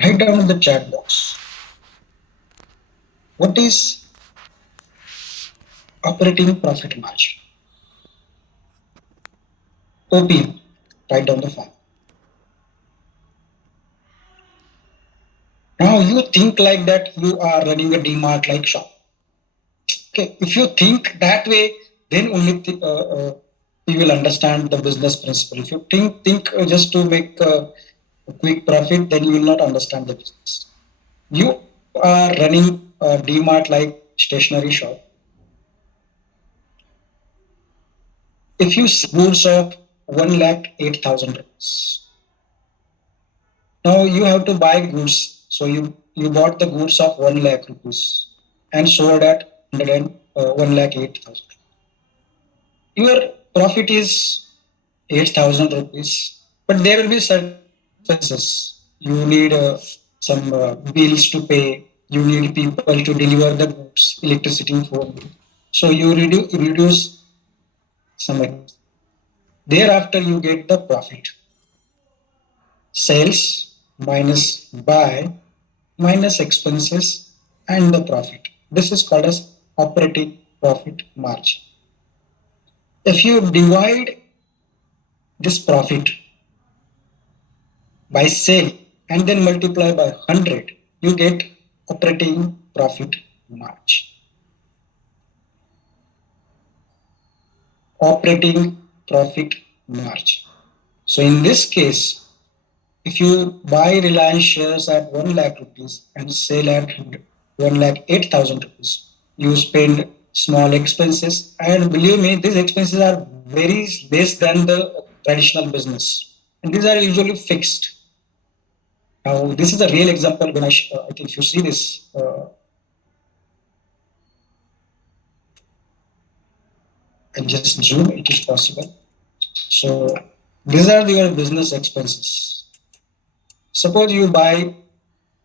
Write down in the chat box. What is operating profit margin? OPM. Write down the file. Now you think like that you are running a DMart like shop. Okay, if you think that way, then only you will understand the business principle. If you think just to make a quick profit, then you will not understand the business. You are running a DMart like stationery shop. If you see goods of 1,08,000 rupees, now you have to buy goods. So you bought the goods of 1 lakh rupees and sold at 1,08,000. Your profit is 8,000 rupees, but there will be certain expenses. You need some bills to pay. You need people to deliver the goods, electricity, phone. So you reduce some expenses. Thereafter, you get the profit. Sales minus buy minus expenses and the profit. This is called as operating profit margin. If you divide this profit by sale and then multiply by 100, you get operating profit margin. Operating profit margin. So in this case, if you buy Reliance shares at 1 lakh rupees and sell at 1 lakh 8,000 rupees, you spend small expenses. And believe me, these expenses are very less than the traditional business. And these are usually fixed. Now, this is a real example when I think if you see this, and just zoom, it is possible. So, these are your business expenses. Suppose you buy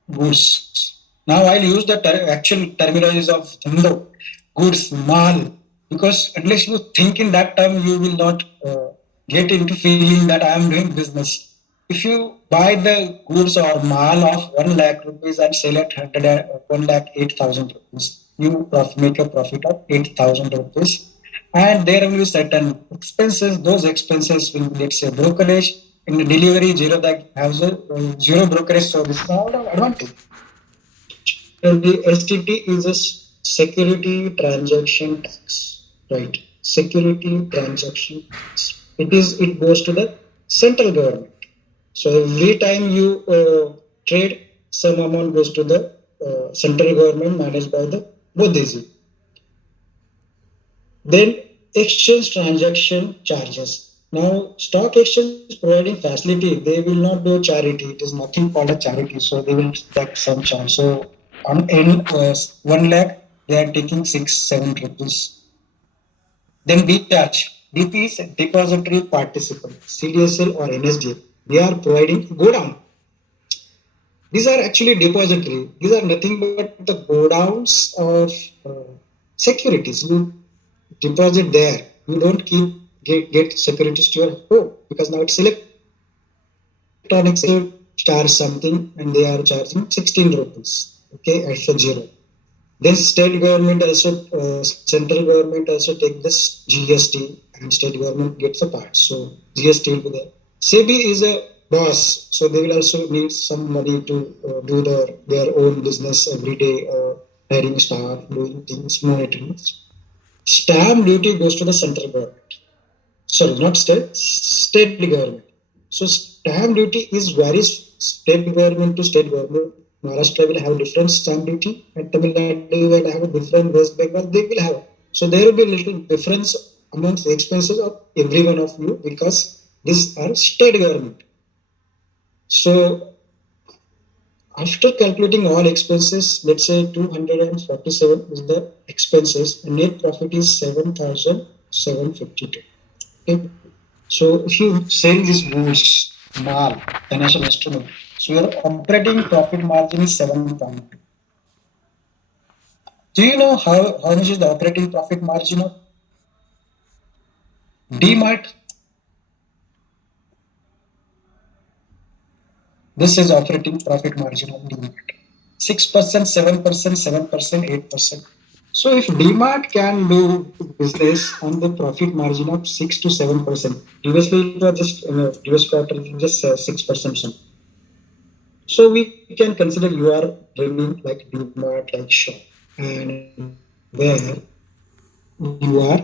goods. Now I'll use the actual terminologies of Dhando, goods, mal, because unless you think in that term, you will not get into feeling that I am doing business. If you buy the goods or mal of 1 lakh rupees and sell at 1 lakh 8,000 rupees, you make a profit of 8,000 rupees. And there will be certain expenses. Those expenses will be, let's say, brokerage. In the delivery, zero that has a zero brokerage, so this is all an advantage. And the STT is a security transaction tax, right? Security transaction tax. It goes to the central government. So every time you trade, some amount goes to the central government managed by the Modi. Then exchange transaction charges. Now, stock exchange is providing facility. They will not do charity. It is nothing called a charity. So they will take some charge. So on in 1 lakh, they are taking 6-7 rupees. Then B charge. DP is depository participant, CDSL or NSDL. They are providing go down. These are actually depository. These are nothing but the go downs of securities. You deposit there. You don't get securities to your home because now it's electronic. Charge something and they are charging 16 rupees. Okay, at the zero. Then state government also, central government also take this GST and state government gets a part. So GST will be there. SEBI is a boss, so they will also need some money to do their own business every day, hiring staff, doing things, monitoring. Stamp duty goes to the central government. Sorry, not state government. So stamp duty is varies state government to state government. Maharashtra will have different stamp duty, and Tamil Nadu will have a different, West Bengal they will have. So there will be a little difference amongst the expenses of every one of you because these are state government. So after calculating all expenses, let's say 247 is the expenses, and net profit is 7,752. Okay. So if you sell these goods, mal, financial instrument, so your operating profit margin is 7.2. Do you know how much is the operating profit margin of DMart? This is operating profit margin of DMart. 6%, 7%, 7%, 8%. So if DMart can do business on the profit margin of 6 to 7%, previously it was just previous quarter it was just 6%. So we can consider you are running like DMart like shop, and where you are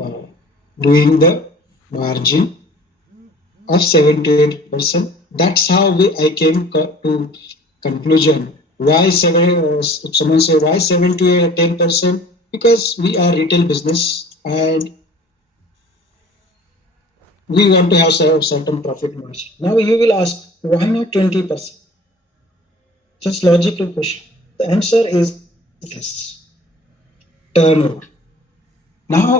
uh, doing the margin of 7 to 8%. That's how I came to conclusion. Why seven? Someone say why 7 to 10%? Because we are retail business and we want to have certain profit margin. Now you will ask why not 20%? Just logical question. The answer is this: turnover. Now,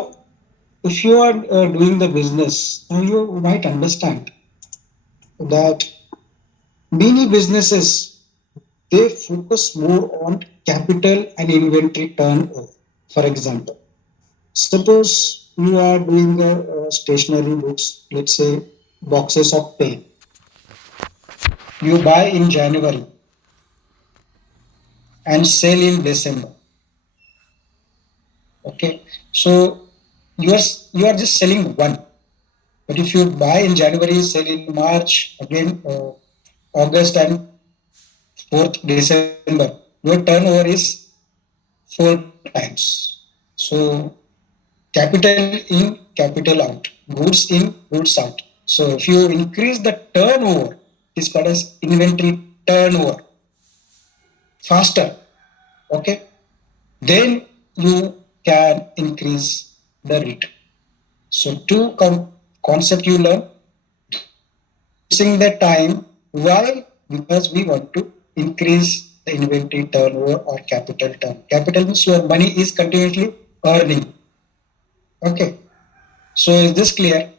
if you are doing the business, now you might understand that many businesses they focus more on capital and inventory turnover. For example, suppose you are doing the stationery books, let's say boxes of pen. You buy in January and sell in December. Okay, so you are just selling one. But if you buy in January, sell in March, again August and 4th December, your turnover is 4 times. So capital in, capital out, goods in, goods out. So if you increase the turnover, it is called as inventory turnover faster, okay, then you can increase the rate. So two concept you learn, reducing the time. Why? Because we want to increase the inventory turnover or capital turn. Capital means your money is continuously earning. Okay. So is this clear?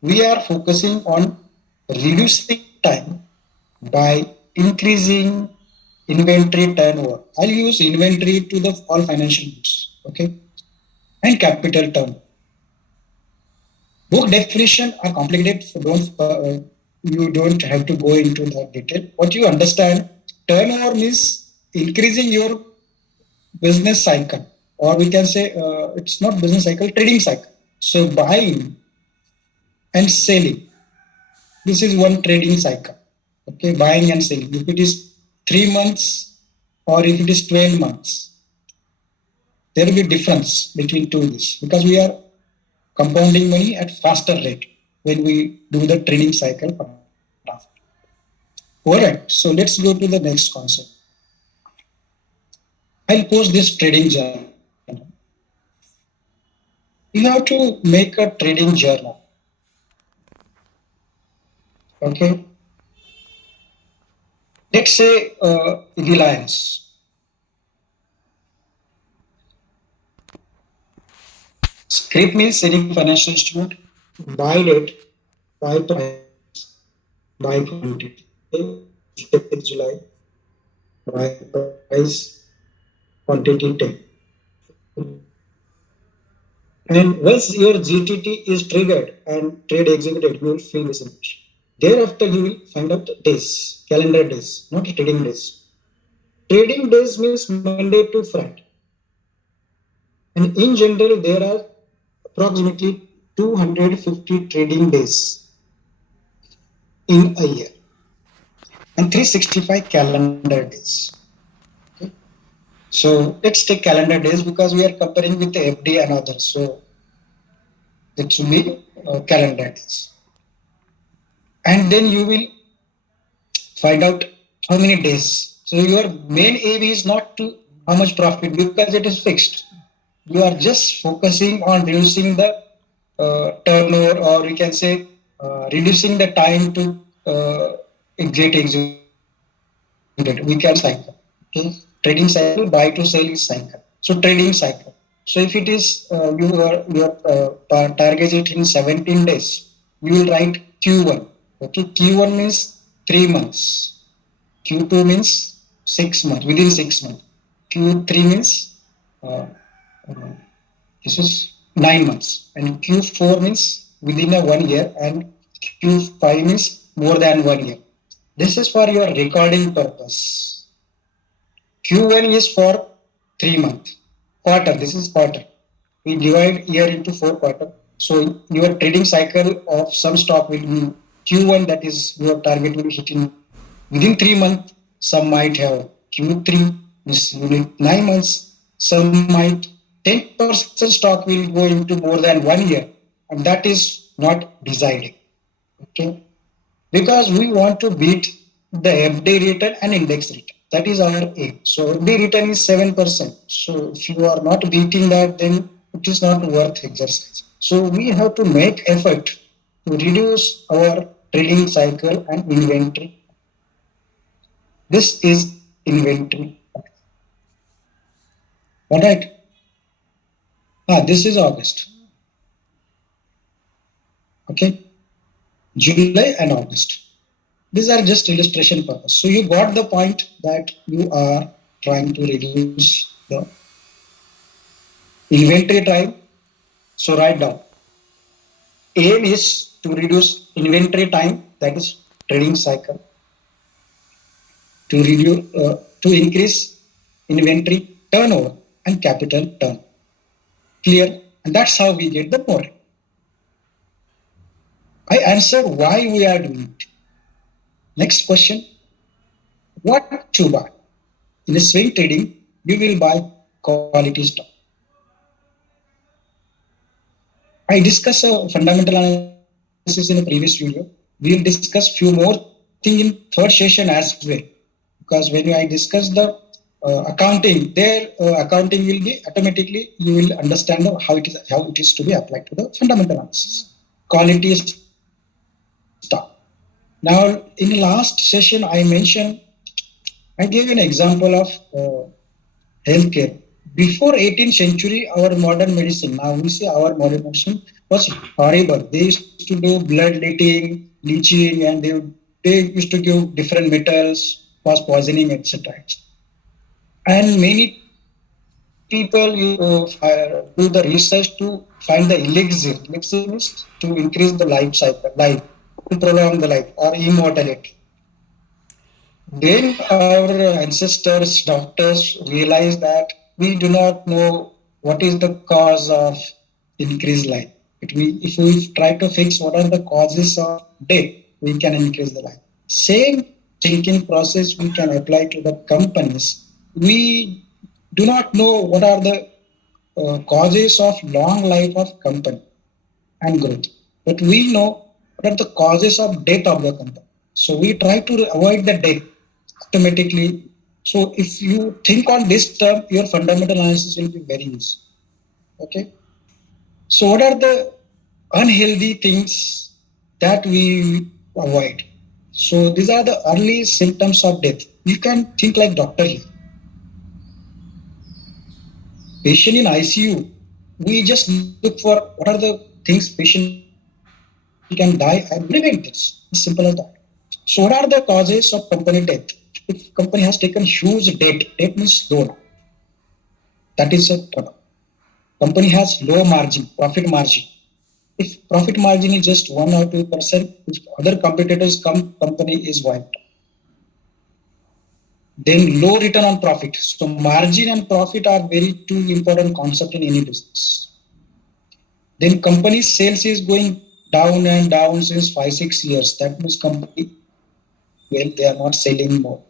We are focusing on reducing time by increasing inventory turnover. I'll use inventory to the all financial goods. Okay. And capital turn. Book definition are complicated. So you don't have to go into that detail. What you understand, turnover means increasing your business cycle, or we can say it's not business cycle, trading cycle. So buying and selling. This is one trading cycle. Okay, buying and selling. If it is 3 months or if it is 12 months, there will be difference between two of this because we are compounding money at faster rate when we do the trading cycle. Alright, so let's go to the next concept. I'll post this trading journal. You have to make a trading journal. Okay. Let's say Reliance. Script means selling financial instrument. Buy rate, buy price, buy quantity. Okay. July, buy price, quantity 10. And once your GTT is triggered and trade executed, you will feel this image. Thereafter, you will find out days, calendar days, not trading days. Trading days means Monday to Friday. And in general, there are approximately 250 trading days in a year and 365 calendar days. Okay. So let's take calendar days because we are comparing with the FD and others. So it should be calendar days. And then you will find out how many days. So your main aim is not to how much profit because it is fixed. You are just focusing on reducing the turnover, or you can say reducing the time to get executed. We can cycle. Okay? Trading cycle, buy to sell is cycle. So trading cycle. So if it is your target is in 17 days, you will write Q1. Okay, Q1 means 3 months. Q2 means 6 months, within 6 months. Q3 means uh, uh, this is 9 months, and Q4 means within a 1 year, and Q5 means more than 1 year. This is for your recording purpose. Q1 is for 3 months. Quarter, this is quarter. We divide year into 4 quarters. So your trading cycle of some stock will be Q1, that is your target will be hitting within 3 months. Some might have Q3, this you need 9 months. Some might 10% stock will go into more than 1 year, and that is not decided. Okay, because we want to beat the FD return and index return. That is our aim. So FD return is 7%. So if you are not beating that, then it is not worth exercise. So we have to make effort to reduce our trading cycle and inventory. This is inventory. All right. This is August. Okay. July and August. These are just illustration purpose. So you got the point that you are trying to reduce the inventory time. So write down. Aim is to reduce inventory time, that is trading cycle, to increase inventory turnover and capital turn. Clear? And that's how we get the more. I answered why we are doing it. Next question. What to buy? In a swing trading, we will buy quality stock. I discussed a fundamental analysis in a previous video. We will discuss few more things in third session as well. Because when I discuss the accounting, there accounting will be automatically you will understand how it is to be applied to the fundamental analysis. Quality stock. Now, in the last session, I gave an example of healthcare. Before 18th century, our modern medicine, now we say our modern medicine was horrible. They used to do blood leaching, and they used to give different metals, cause poisoning, etc. And many people do the research to find the elixir. Elixir is to increase the life cycle, to prolong the life or immortality. Then our ancestors, doctors realized that we do not know what is the cause of increased life. If we try to fix what are the causes of death, we can increase the life. Same thinking process we can apply to the companies. We do not know what are the causes of long life of company and growth, but we know what are the causes of death of the company. So we try to avoid the death automatically. So if you think on this term, your fundamental analysis will be very easy. Okay. So what are the unhealthy things that we avoid? So these are the early symptoms of death. You can think like doctor here. Patient in ICU, we just look for what are the things patient can die and prevent this. As simple as that. So what are the causes of company death? If company has taken huge debt means loan. That is a trouble. Company has low margin, profit margin. If profit margin is just 1 or 2%, if other competitors come, company is wiped. Then low return on profit. So margin and profit are very two important concepts in any business. Then company sales is going down and down since 5-6 years. That means company, well, they are not selling more.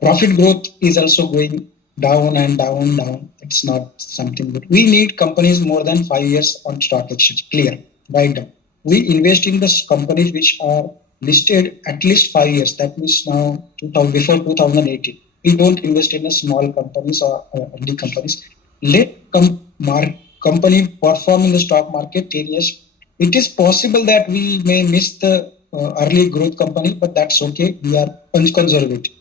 Profit growth is also going down and down. It's not something good. We need companies more than 5 years on stock exchange. Clear. Right down. We invest in the companies which are listed at least 5 years. That means now before 2018. We don't invest in the small companies or early companies. Let company perform in the stock market 10 years. It is possible that we may miss the early growth company, but that's okay. We are conservative.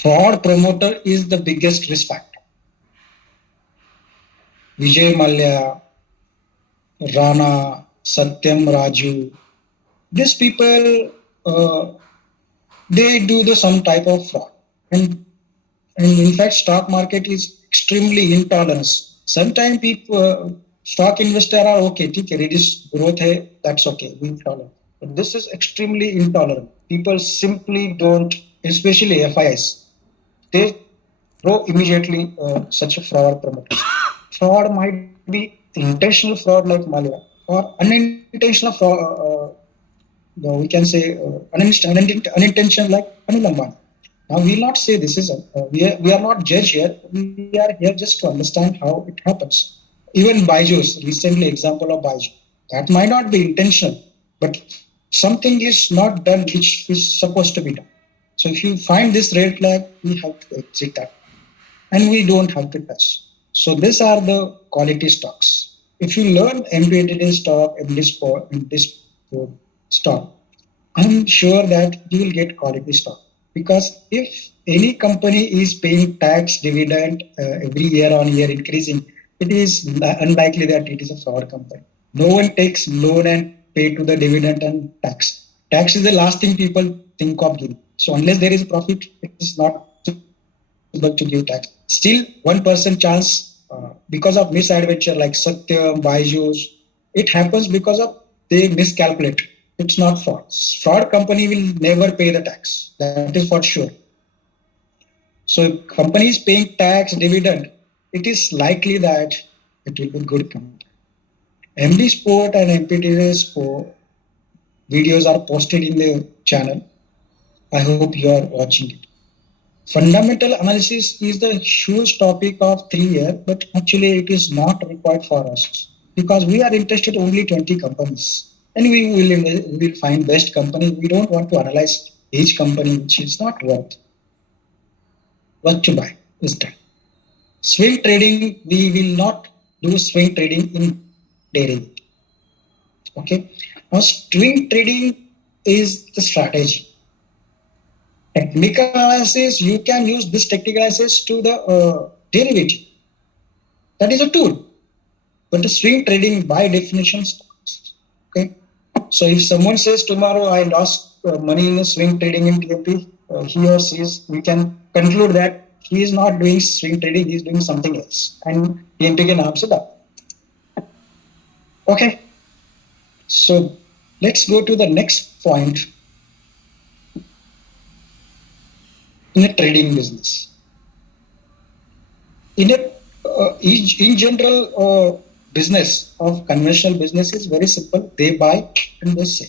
Fraud promoter is the biggest risk factor. Vijay Mallya, Rana, Satyam Raju, these people, they do some type of fraud. And in fact, stock market is extremely intolerance. Sometimes people, stock investor are okay, reduce growth, that's okay, we follow. This is extremely intolerant. People simply don't, especially FIS, they pro immediately such a fraud promoters. Fraud might be intentional fraud like Malia or unintentional fraud. We can say unintentional like Anil Ambani. Now we will not say this is we are not judge here. We are here just to understand how it happens. Even Byju's recently example of Byju that might not be intentional, but something is not done which is supposed to be done. So if you find this red flag, we have to exit that, and we don't have to touch. So these are the quality stocks. If you learn MPTD stock in this stock, I'm sure that you will get quality stock because if any company is paying tax dividend every year on year increasing, it is unlikely that it is a fraud company. No one takes loan and pay to the dividend and tax. Tax is the last thing people think of giving. So unless there is profit, it is not possible to give tax. Still, 1% chance because of misadventure like Satyam, Byju's, it happens because of they miscalculate. It's not fraud. Fraud company will never pay the tax. That is for sure. So if company is paying tax, dividend, it is likely that it will be good company. MD Sport and MPTV Sport videos are posted in the channel. I hope you are watching it. Fundamental analysis is the huge topic of 3 years, but actually it is not required for us because we are interested only 20 companies and we will find best company. We don't want to analyze each company which is not worth what to buy is that. Swing trading, we will not do swing trading in dairy. Okay. Now swing trading is the strategy. Technical analysis, you can use this technical analysis to the derivative. That is a tool. But the swing trading by definition stocks. Okay. So if someone says tomorrow I lost money in swing trading in TFP, he or she is, we can conclude that he is not doing swing trading, he is doing something else. And TMT can answer that. Okay. So let's go to the next point in a trading business. In a in general business of conventional business is very simple. They buy and they sell.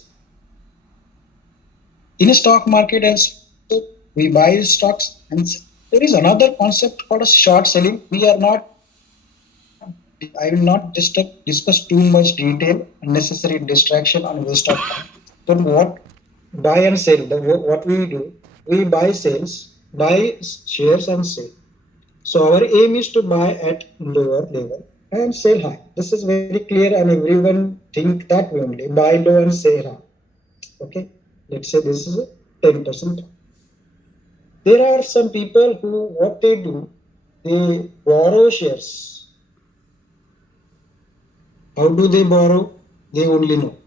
In a stock market also, we buy stocks and sell. There is another concept called a short selling. We are not. I will not discuss too much detail, unnecessary distraction on waste of time. But what buy and sell? What we do, we buy sales, buy shares and sell. So our aim is to buy at lower level and sell high. This is very clear and everyone think that way only. Buy low and sell high. Okay. Let's say this is a 10%. There are some people who what they do, they borrow shares. How do they borrow? They only know.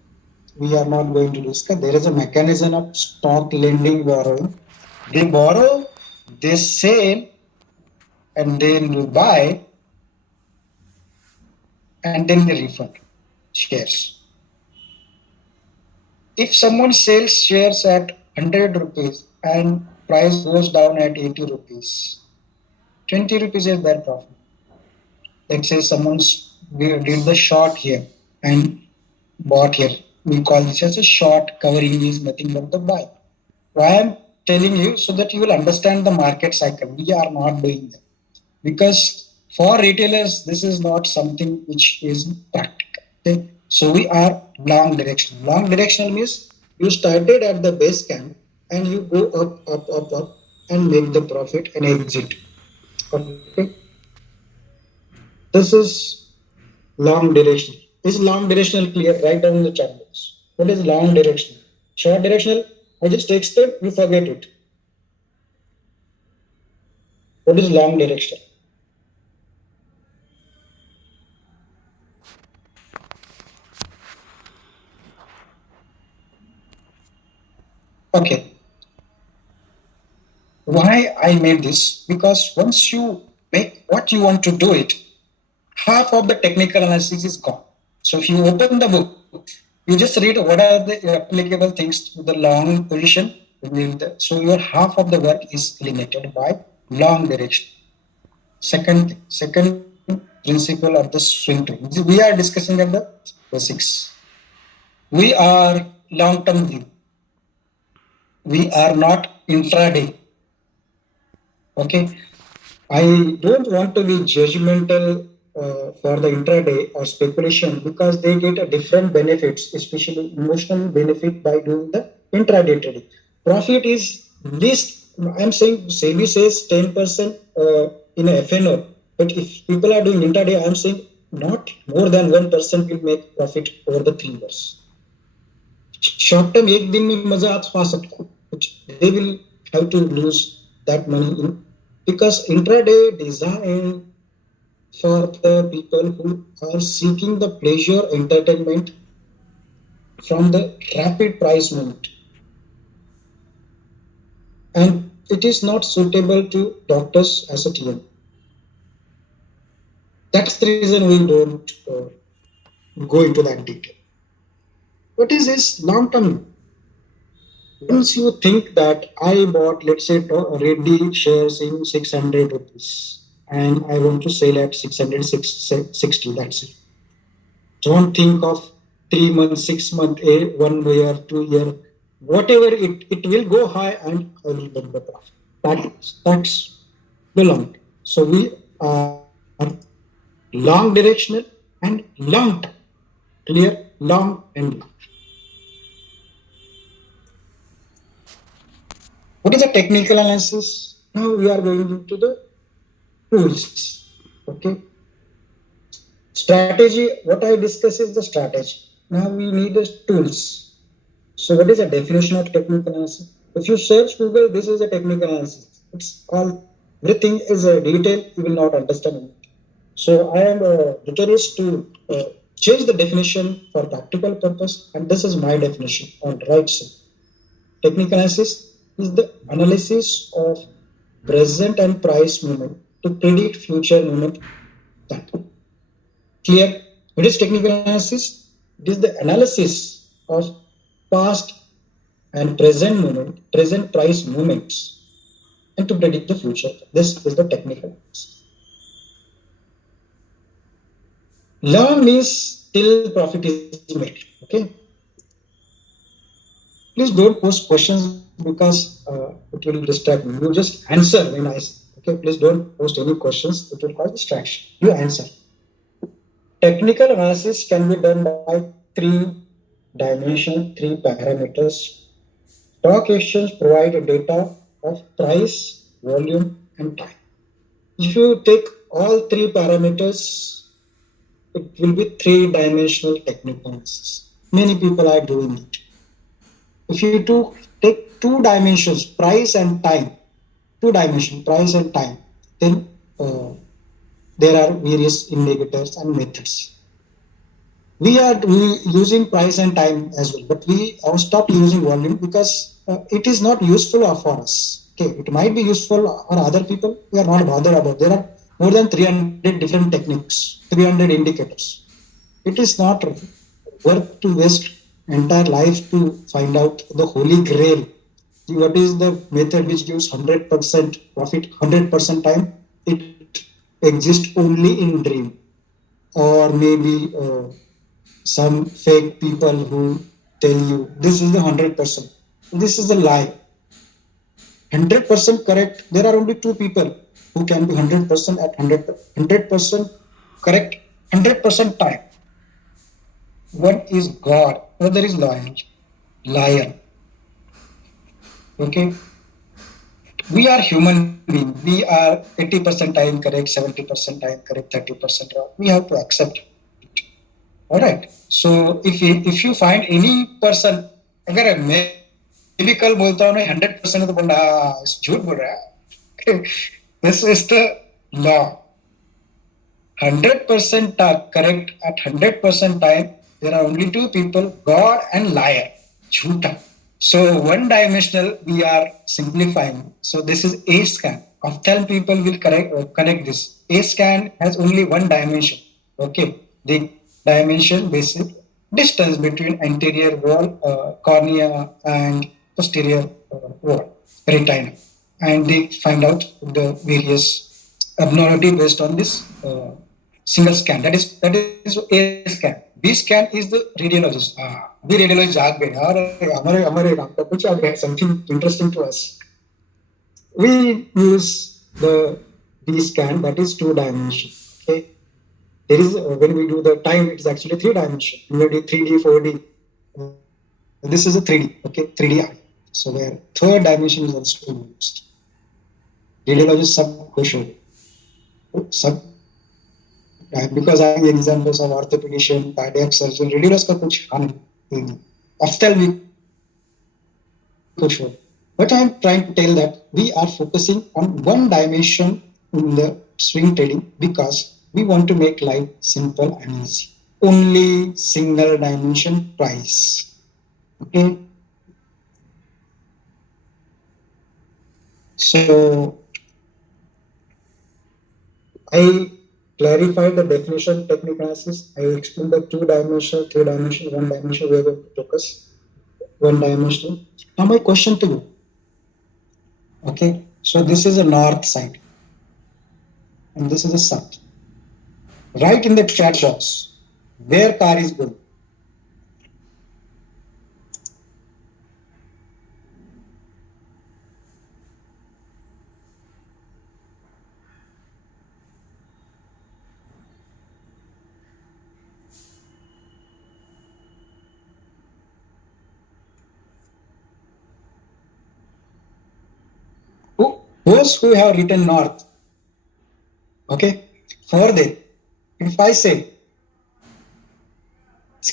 We are not going to discuss. There is a mechanism of stock lending borrowing. They borrow, they sell, and then buy, and then they refund shares. If someone sells shares at 100 rupees and price goes down at 80 rupees, 20 rupees is their profit. Let's say someone's did the short here and bought here. We call this as a short. Covering is nothing but the buy. Why I'm telling you so that you will understand the market cycle. We are not doing that because for retailers this is not something which is practical. Okay? So we are long directional. Long directional means you started at the base camp and you go up and make the profit and exit. Okay. This is long directional. Is long directional clear? Write down in the chat box. What is long directional? Short directional, I just explained, you forget it. What is long directional? Okay. Why I made this? Because once you make what you want to do it, half of the technical analysis is gone. So if you open the book, You just read what are the applicable things to the long position. So your half of the work is limited by long direction. Second principle of the swing trade. We are discussing at the basics. We are long-term view. We are not intraday. Okay. I don't want to be judgmental for the intraday or speculation because they get a different benefits, especially emotional benefit by doing the intraday trading. Profit is least. I'm saying SEBI says 10% in a FNO, but if people are doing intraday, I'm saying not more than 1% will make profit over the 3 years. Short term, एक दिन में मजा आ सकता है. They will have to lose that money because intraday designed for the people who are seeking the pleasure entertainment from the rapid price movement, and it is not suitable to doctors as a TM. That's the reason we don't go into that detail. What is this long term? Once you think that I bought, let's say, Reddy shares in 600 rupees and I want to sell at 660, that's it. Don't think of 3 months, 6 months, 1 year, 2 year, whatever it will go high and I will get the profit. That's the long. So we are long directional and long term. Clear, long and long. What is the technical analysis? Now we are going into the tools. Okay. Strategy, what I discuss is the strategy. Now we need the tools. So what is the definition of technical analysis? If you search Google, this is a technical analysis. It's all, everything is a detail, you will not understand it. So I am determined to change the definition for practical purpose, and this is my definition on right side. Technical analysis is the analysis of present and price movement to predict future movement. Clear? What is technical analysis? It is the analysis of past and present movement, present price movements, and to predict the future. This is the technical analysis. Long means till profit is made. Okay. Please don't post questions because it will distract me. You just answer when I say. Okay. Please don't post any questions. It will cause distraction. You answer. Technical analysis can be done by three dimensions, three parameters. Stock exchange provide data of price, volume, and time. If you take all three parameters, it will be three-dimensional technical analysis. Many people are doing it. If you take two dimensions, price and time, two dimensions, price and time, then there are various indicators and methods. We are using price and time as well, but we stop using volume because it is not useful for us. Okay, it might be useful for other people. We are not bothered about. There are more than 300 different techniques, 300 indicators. It is not worth to waste entire life to find out the holy grail. What is the method which gives 100% profit, 100% time? It exists only in dream, or maybe some fake people who tell you this is the 100%. This is a lie. 100% correct. There are only two people who can be 100% at 100% correct, 100% time. One is God, other is liar. Okay. We are human beings. We are 80% time correct, 70% time correct, 30% wrong. We have to accept it. All right. So if you find any person, अगर मैं भी कल बोलता हूँ 100% तो बंदा झूठ बोल रहा है. This is the law. 100% correct at 100% time. There are only two people: God and liar. Jhuta. So one dimensional we are simplifying. So this is A scan. Often people will connect this. A scan has only one dimension. Okay. The dimension basic distance between anterior wall, cornea, and posterior wall, retina. And they find out the various abnormality based on this single scan. That is A scan. B scan is the radiologist. We radiologist जाग गए यार हमारे हमारे doctor कुछ आ गया something interesting to us. We use the B scan that is two dimension. Okay, there is when we do the time it is actually three dimension. We do 3D, 4D. This is a 3D. Okay, 3D eye. So where third dimension is also used. Radiologist सब खुश हो सब because I have examples of orthopedician, cardiac surgeon, radiologist का कुछ हाँ नहीं ophthalmic खुश हो. But I am trying to tell that we are focusing on one dimension in the swing trading because we want to make life simple and easy. Only single dimension price. Okay. So I clarified the definition technical analysis. I explained the two dimension, three dimension, one dimension. We are going to focus one dimension. Now my question to you. Okay. So this is a north side and this is a south. Write in the chat box where car is going. Those who have written north, okay, for them, if I say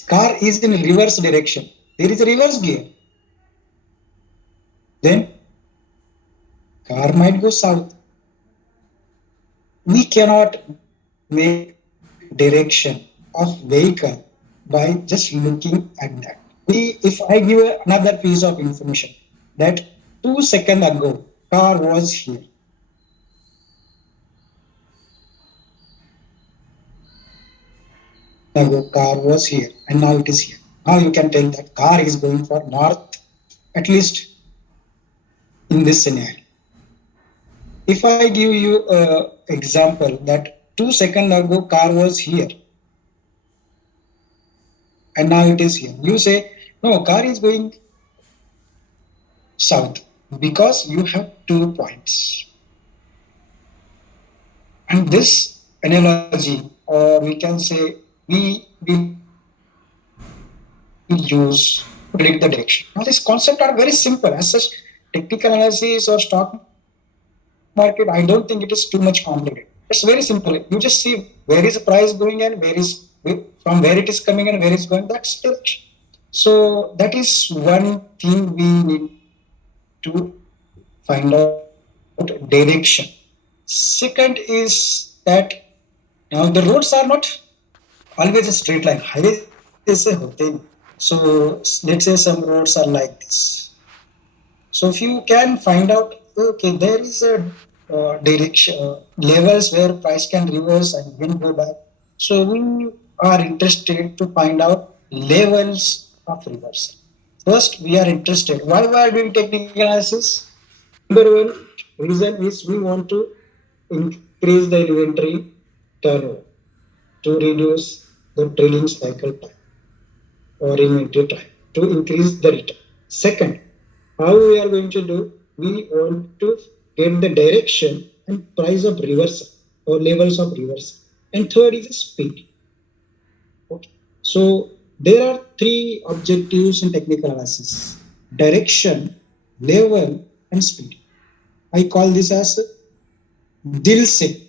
car is in reverse direction, there is a reverse gear, then car might go south. We cannot make direction of vehicle by just looking at that. If I give another piece of information that 2 seconds ago car was here, ago car was here and now it is here. Now you can tell that car is going for north, at least in this scenario. If I give you an example that 2 seconds ago car was here and now it is here, you say, no, car is going south because you have 2 points. And this analogy, or we can say, we use to predict the direction. Now, these concepts are very simple. As such, technical analysis or stock market, I don't think it is too much complicated. It's very simple. You just see where is the price going and from where it is coming and where it's going. That's direction. So that is one thing we need to find out direction. Second is that now the roads are not always a straight line. Highways is a hotel. So let's say some roads are like this. So if you can find out, okay, there is a direction levels where price can reverse and then go back. So we are interested to find out levels of reversal. First, we are interested. Why we are doing technical analysis? Number one reason is we want to increase the inventory turnover to reduce the trading cycle time or inventory time to increase the return. Second, how we are going to do? We want to get the direction and price of reversal or levels of reversal. And third is speed. Okay. So there are three objectives in technical analysis: direction, level, and speed. I call this as dil se.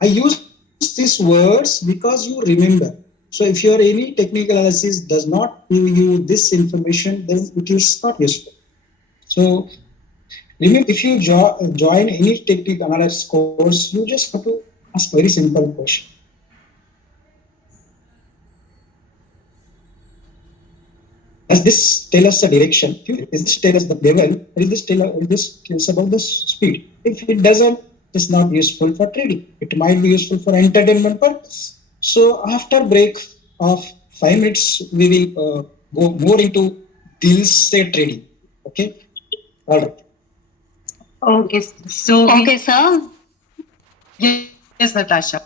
I use these words because you remember. So if your any technical analysis does not give you this information, then it is not useful. So remember, if you join any technical analysis course, you just have to ask very simple question. Does this tell us the direction? Is this tell us the level? Or is this tell us about the speed? If it doesn't, it's not useful for trading. It might be useful for entertainment purpose. So after break of 5 minutes we will go more into deals say trading. Okay. All right. Okay. So Okay, sir. yes, Natasha.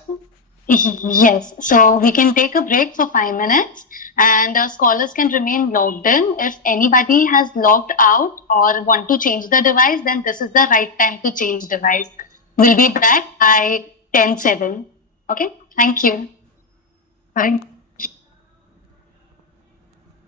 Yes, so we can take a break for 5 minutes and scholars can remain logged in. If anybody has logged out or want to change the device, then this is the right time to change device. We'll be back by 10:07. Okay, thank you. Thank